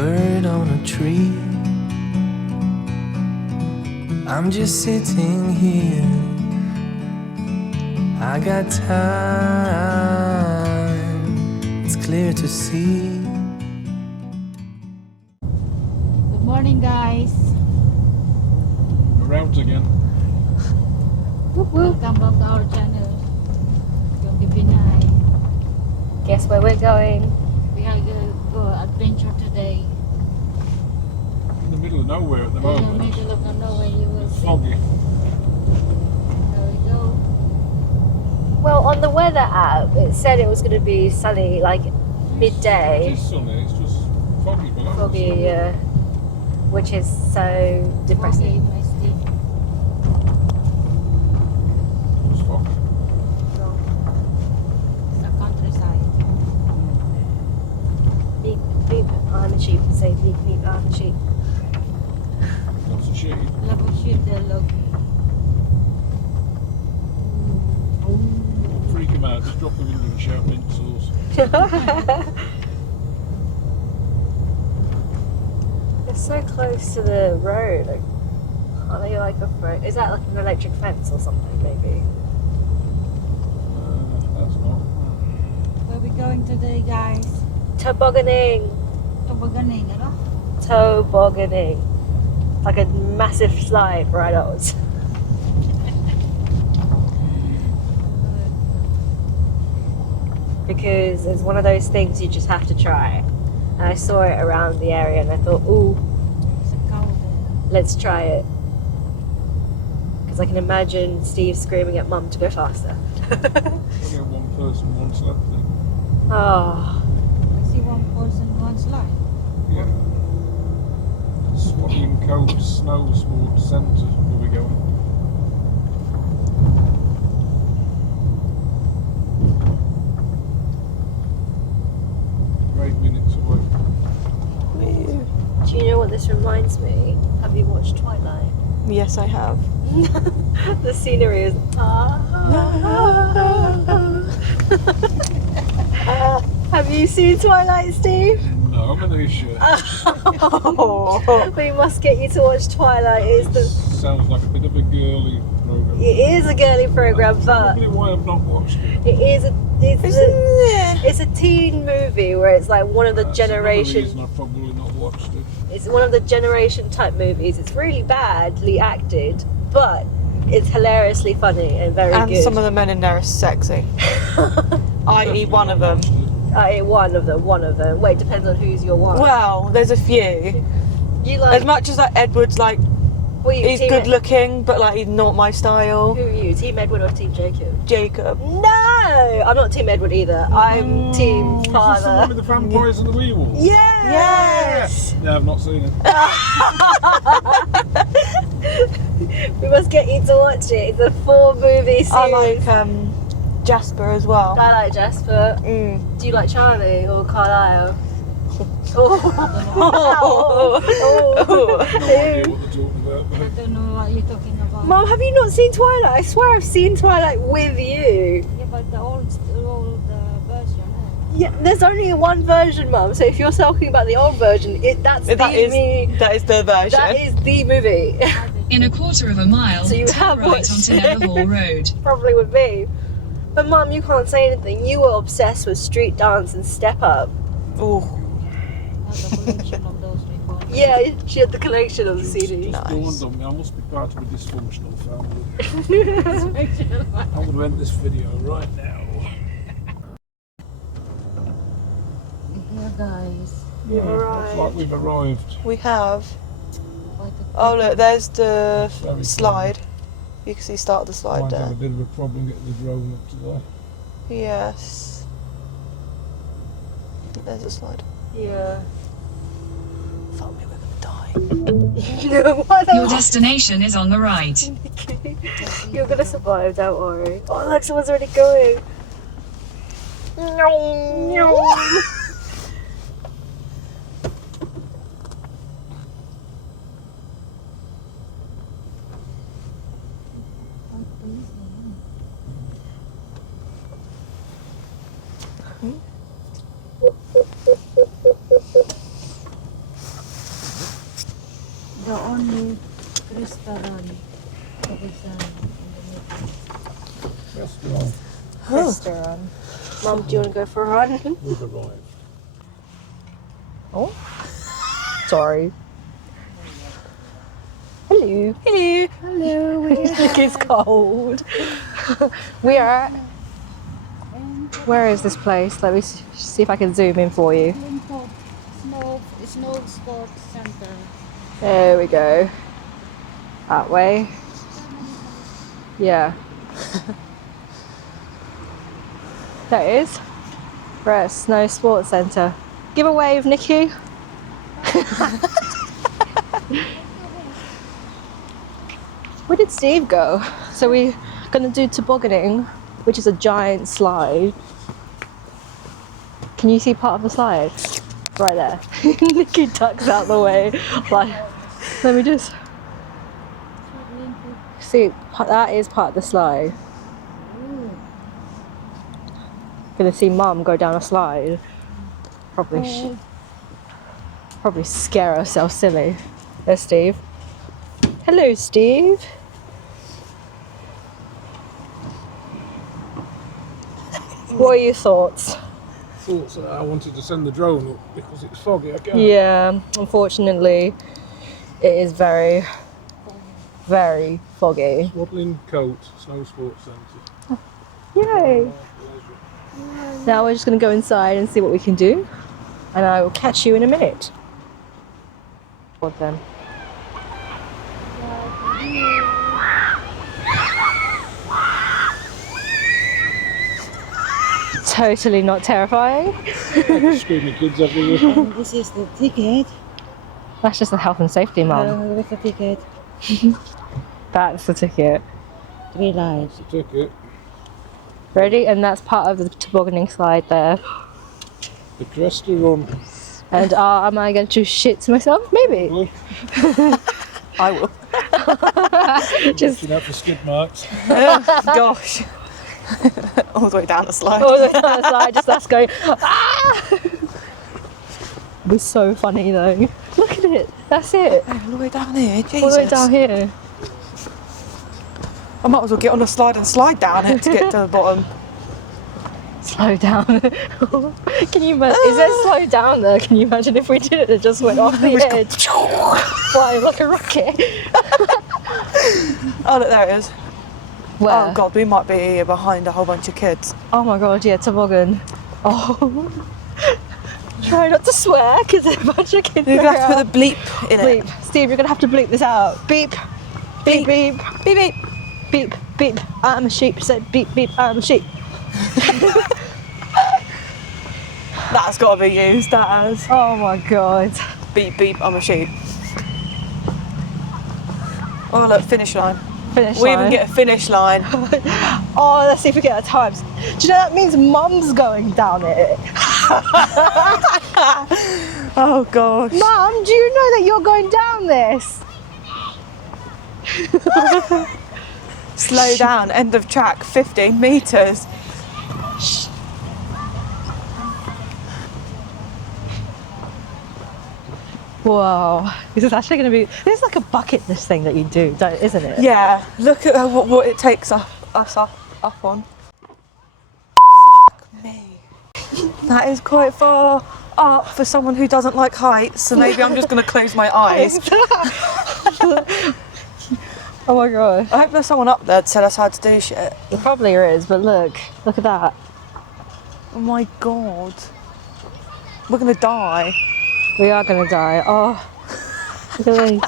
bird on a tree. I'm just sitting here. I got time. It's clear to see. Good morning, guys. We're out again. Welcome back to our channel. UK-PINAY. Guess where we're going? We are going to go adventure today. In the middle of nowhere at the In the moment. middle of nowhere, you will see. Foggy. There we go. Well, on the weather app, it said it was going to be sunny, like midday. It is sunny, it's just foggy below. Foggy, which is so depressing. Okay, misty. It's foggy. It's the countryside. Beep, beep, I'm a sheep. Say beep, beep, I'm a sheep. Lots of sheep. Love of sheep, they look. Freak him out, just drop the window and shout mint sauce. It's so close to the road. Like, are they like afraid? Is that like an electric fence or something, maybe? That's not. Where we going today, guys? Tobogganing. Tobogganing, you know? Tobogganing. Like a massive slide for adults. Because it's one of those things you just have to try. And I saw it around the area and I thought, ooh, There's a cow there. let's try it. Because I can imagine Steve screaming at Mum to go faster. Only one person, one sled thing. Oh, I see one person, one slide. Yeah. Swadlincote Snow Sports Centre, where we going. Great minutes away. do you know what this reminds me? Have you watched Twilight? Yes, I have. The scenery is... Have you seen Twilight, Steve? No, I'm an issue. Oh, we must get you to watch Twilight. Sounds like a bit of a girly program. It is a girly program, but Probably why I've not watched it. it's a teen movie where it's like one of the That's another generation. reason I've probably not watched it. It's one of the generation type movies. It's really badly acted, but it's hilariously funny and very And good. some of the men in there are sexy. I.e. one of them. One of them. Wait, depends on who's your one. Well, there's a few. You like? As much as like Edward's like, What are you, he's team good looking, but like he's not my Who style. are you? Team Edward or Team Jacob? Jacob. No, I'm not Team Edward either. I'm Team Is this the one Father. with the vampires and the werewolves? Yes. Yeah, I've not seen it. We must get you to watch it. It's a 4-movie series. I like Jasper as well. I like Jasper. Mm. Do you like Charlie or Carlisle? Oh. No idea what they're talking about. I don't know what you're talking about. Mum, have you not seen Twilight? I swear I've seen Twilight with you. Yeah, but the old version, eh? Yeah, there's only one version, Mum. So if you're talking about the old version, that's That is the version. That is the movie. In a quarter of a mile, So you turn have right watched onto it. Netherhall Road. Probably would be. But Mum, you can't say anything. You were obsessed with Street Dance and Step Up. Ooh. Not the collection of those before. Yeah, she had the collection of the Just CDs. Nice. dawned on me, I must be part of a dysfunctional family. I'm going to end this video right now. Yeah, guys. You've Looks arrived. like we've arrived. We have. Quite a- Oh look, there's the Very slide. You can see start of the slide Might have a there. bit of a problem getting the drone up today. Yes. There's a slide. Yeah. Fuck me, we're gonna die. What the- Your destination is on the right. You're gonna survive, don't worry. Oh look, someone's already going. the only restaurant that is Restaurant. Restaurant. Mum, do you want to go for a run? We've arrived. Oh, sorry. Hello. Hello. Hello. It's cold. We are. Where is this place? Let me see if I can zoom in for you. Snow Sports Center. There we go. That way. Yeah. There it is. We're at Snow Sports Centre. Give a wave, Nikki. Where did Steve go? So we're gonna do tobogganing, which is a giant slide. Can you see part of the slide? Right there. Nikki ducks out the way. Like, let me just see. That is part of the slide. Gonna see Mum go down a slide. Probably scare herself silly. There's Steve. Hello, Steve. What are your thoughts? Thoughts that I wanted to send the drone up because it's foggy again. Yeah, unfortunately, it is very, very foggy. Swadlincote Snow Sports Centre. Yay! Now we're just going to go inside and see what we can do, and I will catch you in a minute. What then? Totally not terrifying. Screaming kids everywhere. This is the ticket. That's just the health and safety, Mum. What's the ticket? That's the ticket. 3 lines. It's a ticket. Ready? And that's part of the tobogganing slide there. The dress to run. And am I going to shit myself? Maybe. Well, I will. Just watching out for skid marks. Gosh. All the way down the slide. all the other side, just us going, ah! It was so funny though. Look at it. That's it. All the way down here, Jesus. All the way down here. I might as well get on the slide and slide down it to get to the bottom. Slow down. Can you imagine? Is there slow down there? Can you imagine if we did it? It just went off the edge, flying like a rocket. Oh, look, there it is. Where? Oh, God, we might be here behind a whole bunch of kids. Oh my God, yeah, toboggan. Oh. Try not to swear because there's a bunch of kids. You're going to have to put the bleep in it. Bleep. Steve, you're going to have to bleep this out. Beep. Beep, beep. Beep, beep. Beep, beep. I'm a sheep. Said beep, beep. I'm a sheep. That's got to be used, that has. Oh my God. Beep, beep, I'm a sheep. Oh, look, finish line. Finish We line. even get a finish line. Oh, let's see if we get our times. Do you know that means Mum's going down it? Oh, gosh. Mum, do you know that you're going down this? Slow down, end of track, 15 metres. Whoa, this is actually going to be, this is like a bucket list thing that you do, isn't it? Yeah, look at what it takes us up on. Fuck me. That is quite far up for someone who doesn't like heights, so maybe I'm just going to close my eyes. Oh my God. I hope there's someone up there to tell us how to do shit. There probably is, but look at that. Oh my God. We're going to die. We are going to die. Oh, look at these.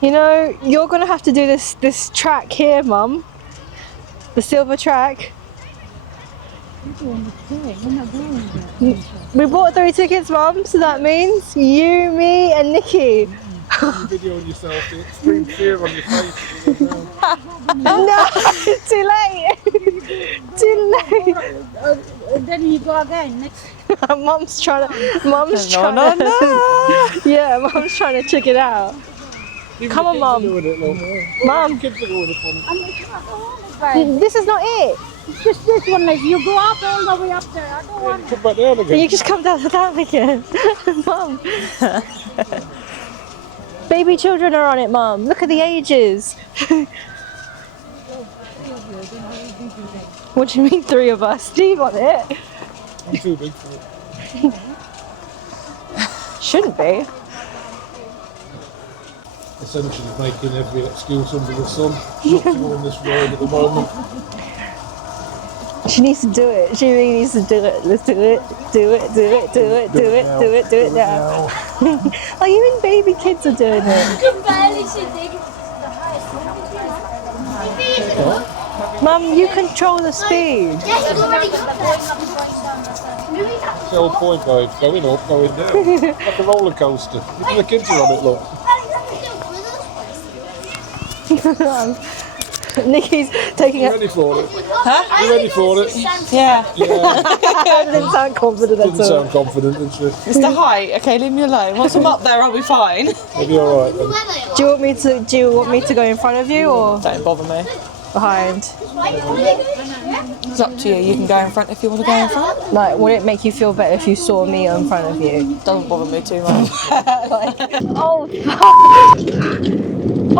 You know, you're going to have to do this track here, Mum. The silver track. We bought 3 tickets, Mum, so that means you, me and Nikki. You're videoing yourself, the extreme fear on your face. No, too late. Too late. Then you go again. Next. Mum's trying to. Mum's No, trying no, to. no. Yeah, Mum's trying to check it out. Come on, Mum. Doing it, look. Mum, Kids are going up on it. this is not it. Just this one, like you go up all the way up there. I don't want Come back down again. You just come down the tap again. Mum. Baby children are on it, Mum. Look at the ages. What do you mean 3 of us? Steve on it? I'm too big for it. Shouldn't be. Essentially making every excuse under the sun not to go on this road at the moment. She needs to do it. She really needs to do it. Let's do it. Do it. Do it. Do it. Do it. Do it. Do it now. Oh, even baby kids are doing it. Mum, you control the speed. That's the whole point, babe. Going up, going down. Like a roller coaster. Even the kids are on it, look. Nikki's taking You it. ready for it? Huh? You ready for it? Yeah. Yeah. Didn't sound confident Didn't at all. sound confident, didn't she? It's the height. Okay, leave me alone. Once I'm up there, I'll be fine. You'll be alright then. Do you want me to go in front of you or Don't bother me. behind? It's up to you. You can go in front if you want to go in front. Like, would it make you feel better if you saw me in front of you? Doesn't bother me too much. Oh, fuck.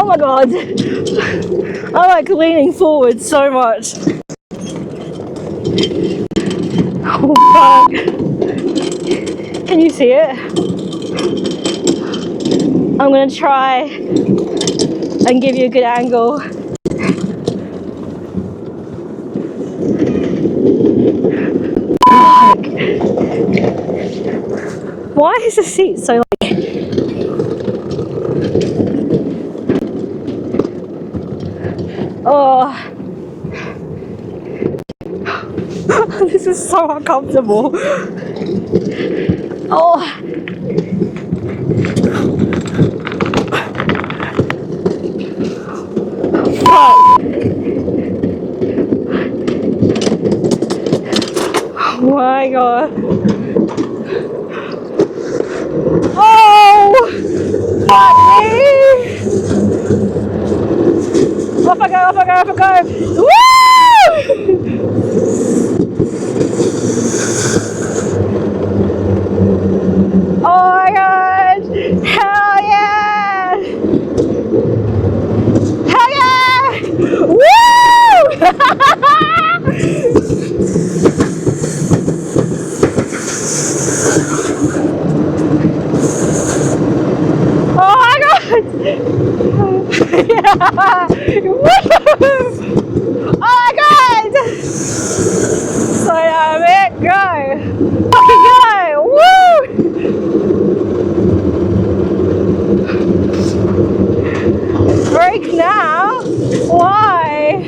Oh my god. I'm like leaning forward so much. Oh fuck. Can you see it? I'm gonna try and give you a good angle. Fuck. Why is the seat so like... Oh, this is so uncomfortable. Oh, fuck. Oh my god. Oh, fuck me. Off I go, off I go, off I go! Woo! Oh my god! Hell yeah! Hell yeah! Woo! Oh my god! Yeah. Oh my god! So it go! Fucking go! Woo! Break now? Why?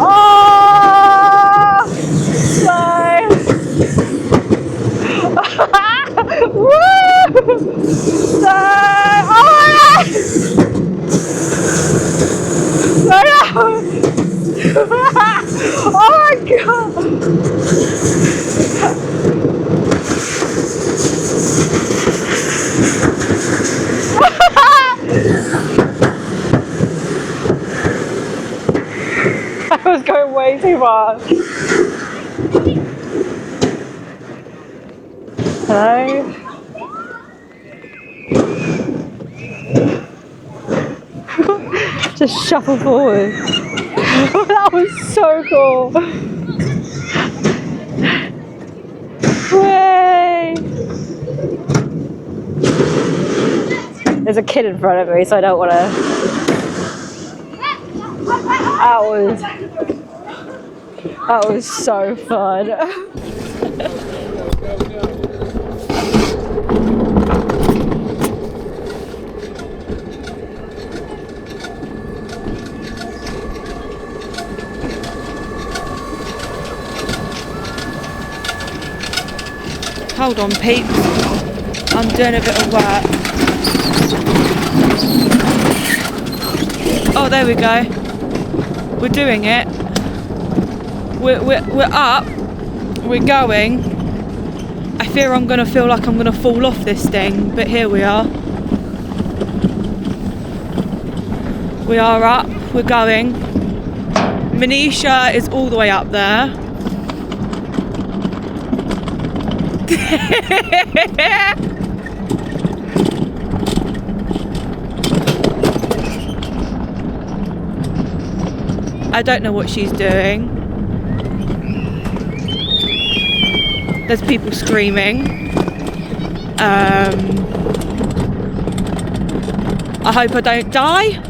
Oh! Woo! So, oh my god! Oh my god! I was going way too fast. Hello? Just shuffle forward. That was so cool. Way. There's a kid in front of me, so I don't want to. That was so fun. Hold on, peeps. I'm doing a bit of work. Oh, there we go. We're doing it. We're up. We're going. I fear I'm gonna feel like I'm gonna fall off this thing, but here we are. We are up, we're going. Manisha is all the way up there. I don't know what she's doing. There's people screaming. I hope I don't die.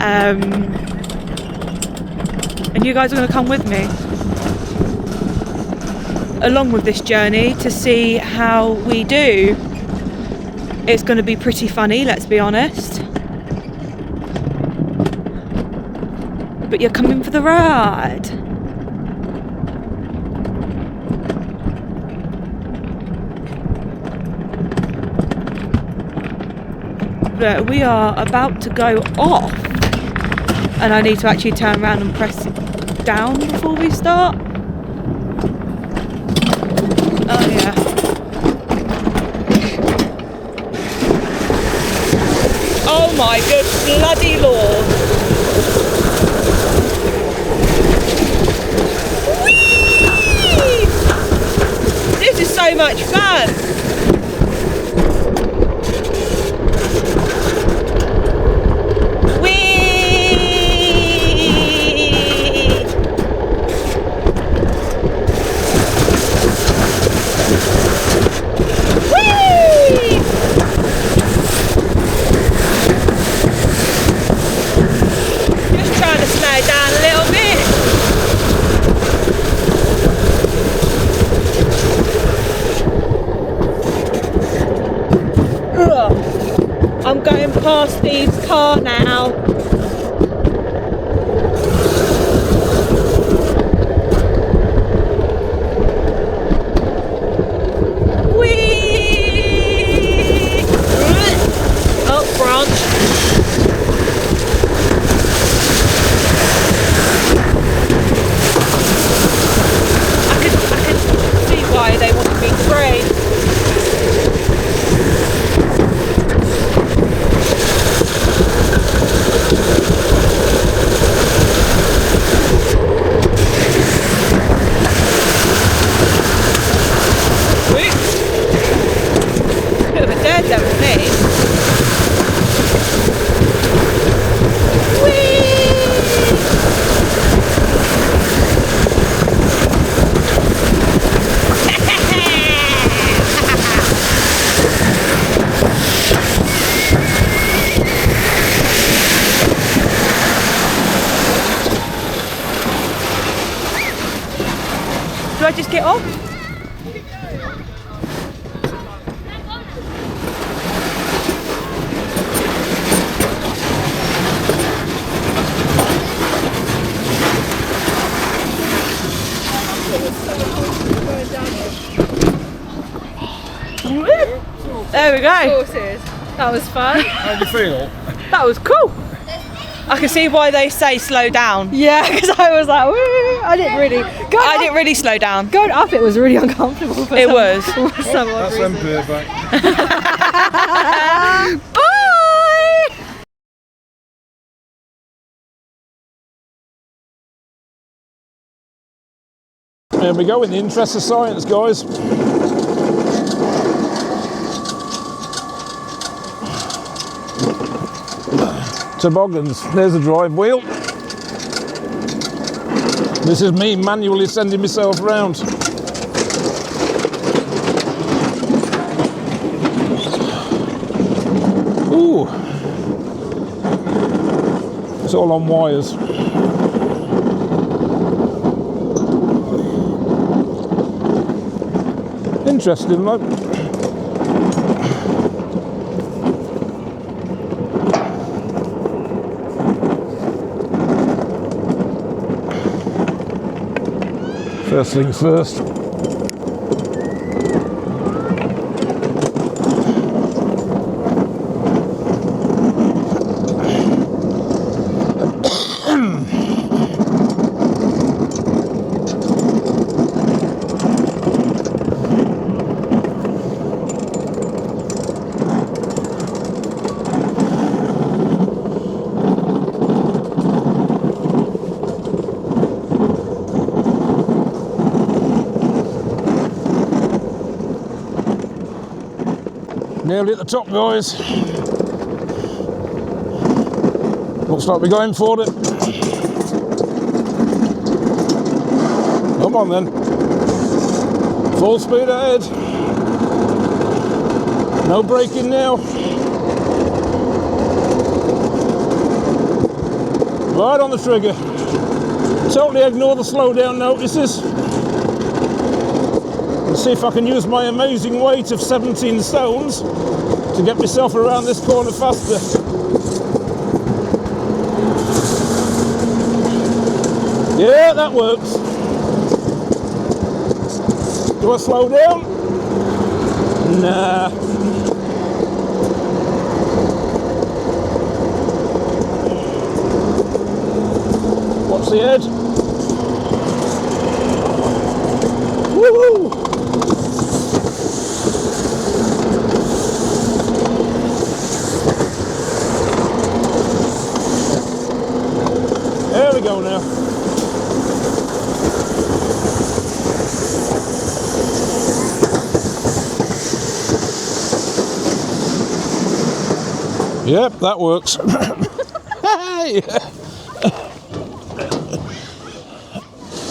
And you guys are going to come with me along with this journey to see how we do. It's going to be pretty funny, let's be honest. But you're coming for the ride. But we are about to go off, and I need to actually turn around and press down before we start. Oh yeah. Oh my good bloody lord. Whee! This is so much fun. I'm going past Steve's car now. Whee! Oh, branch. I could see why they wanted me to brake. Do I just get off? There we go. That was fun. How do you feel? That was cool. I can see why they say slow down. Yeah, because I was like, woo! I didn't really slow down. Going up, it was really uncomfortable. For It was. For some odd That's them reason. back. Bye! There we go, in the interest of science, guys. Toboggans, there's a drive wheel. This is me manually sending myself around. Ooh. It's all on wires. Interesting, right? First things first. Nearly at the top, guys. Looks like we're going for it. Come on then. Full speed ahead. No braking now. Right on the trigger. Totally ignore the slowdown notices. Let's see if I can use my amazing weight of 17 stones to get myself around this corner faster. Yeah, that works. Do I slow down? Nah. Watch the edge. Woohoo! There we go now. Yep, that works. Hey!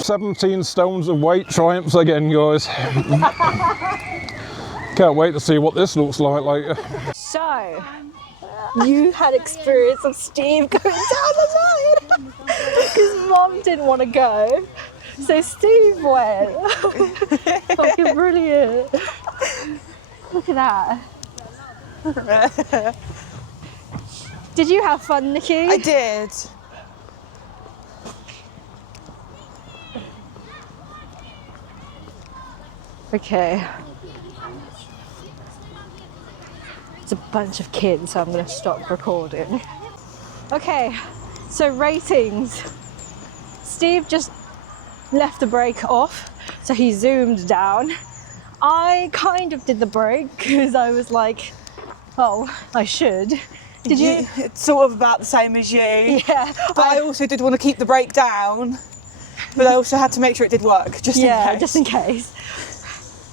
17 stones of weight triumphs again, guys. Can't wait to see what this looks like later. So, you had experience of Steve going down the line because Mom didn't want to go, so Steve went. Fucking brilliant! Look at that. Did you have fun, Nikki? I did. Okay. It's a bunch of kids, so I'm going to stop recording. Okay, so ratings. Steve just left the brake off, so he zoomed down. I kind of did the brake because I was like, oh, I should. Did you? It's sort of about the same as you. Yeah. But I also did want to keep the brake down. But I also had to make sure it did work, just in case. Just in case.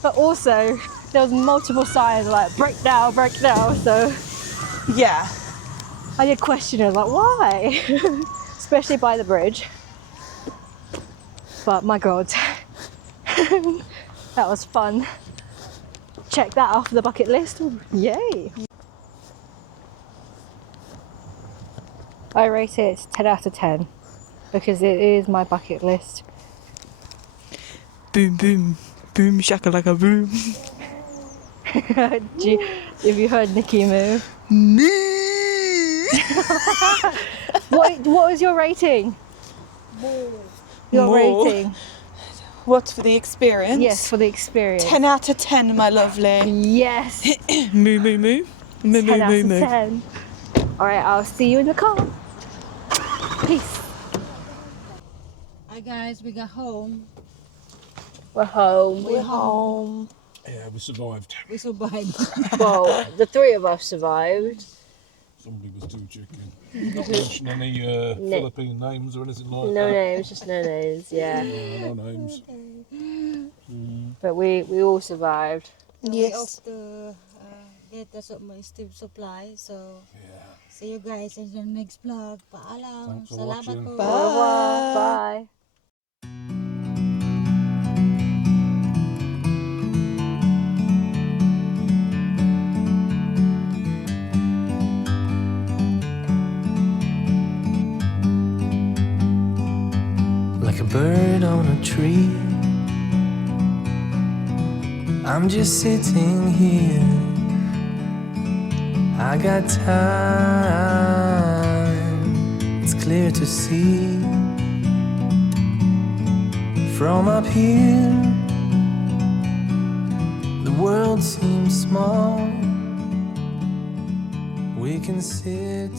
But also, there was multiple signs like brake now, so Yeah. I did question it, like why? Especially by the bridge. But my God, that was fun. Check that off the bucket list. Yay! I rate it 10 out of 10 because it is my bucket list. Boom, boom. Boom, shakalaka, boom. Have you heard Nikki move? What was your rating? Your More. rating? What, for the experience? Yes, for the experience. 10 out of 10, my lovely. Yes. Moo, moo, moo. Moo, 10 moo, out moo, of moo. 10. All right, I'll see you in the car. Peace. Hi guys, we got home. We're home. We're home. Yeah, we survived. We survived. Well, the three of us survived. Somebody was too chicken. Not mention any Philippine names or anything like No that. names, just no names, yeah. No names. But we all survived. We off Yes. to get the supply. So Yeah. see you guys in the next vlog. Paalam. Thanks for Salamat watching. po. Au revoir. Bye. Like a bird on a tree, I'm just sitting here. I got time, it's clear to see. From up here, the world seems small. We can sit